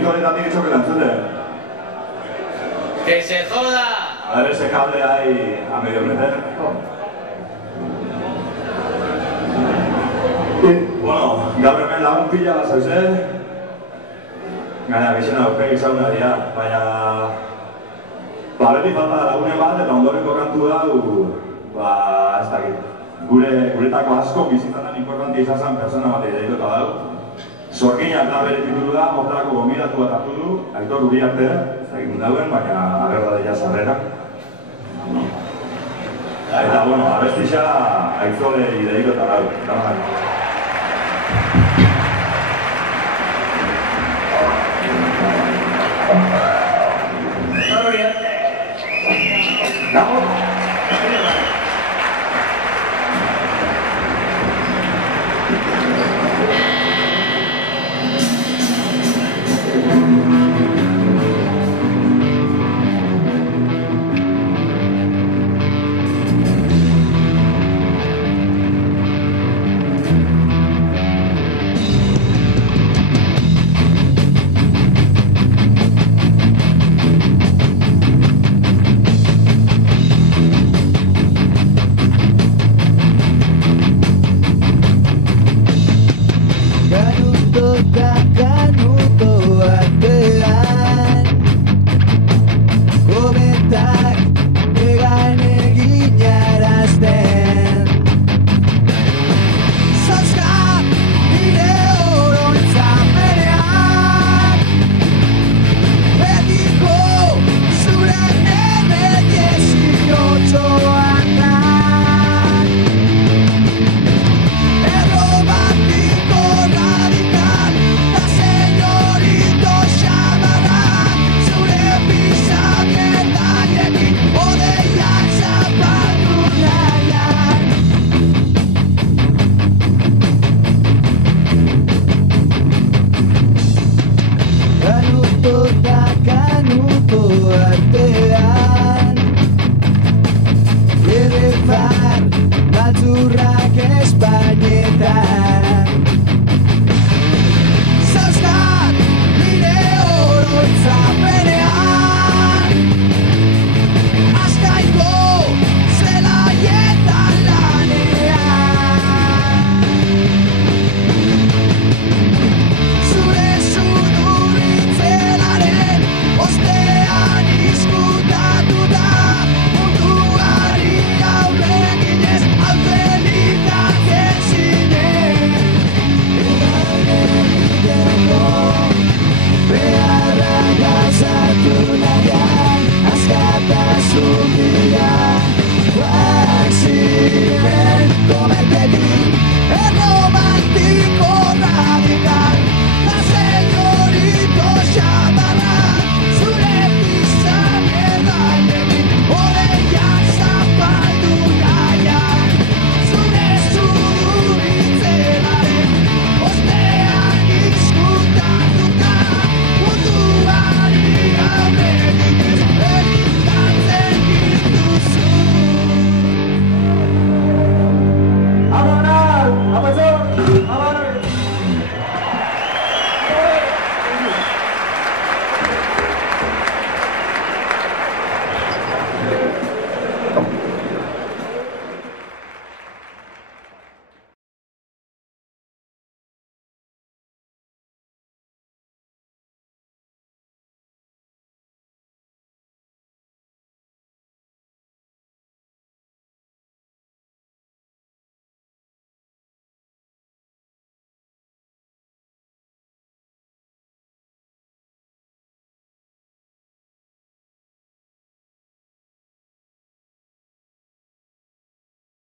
monitoretatik etxo que lanzute. ¡Que se joda! A ver ese cable ahí a medio meter. Bueno, gaur hemen lagun pila bat zauze. Gaina, gizena aurpegi zauna dira, baina... beti falta lagunen bat eta ondorenko kantu dau... ez dakit. Guretako asko bizitanan importante izan zen persona bat edituta dau. Sorgina eta bere titulu da, Mozarako gonbidatu bat hartu du, Aitor Uriarte, egin dauen, baina agerda dira sarrera. Eta, bueno, abestixa Aitzole dedituta dau. Come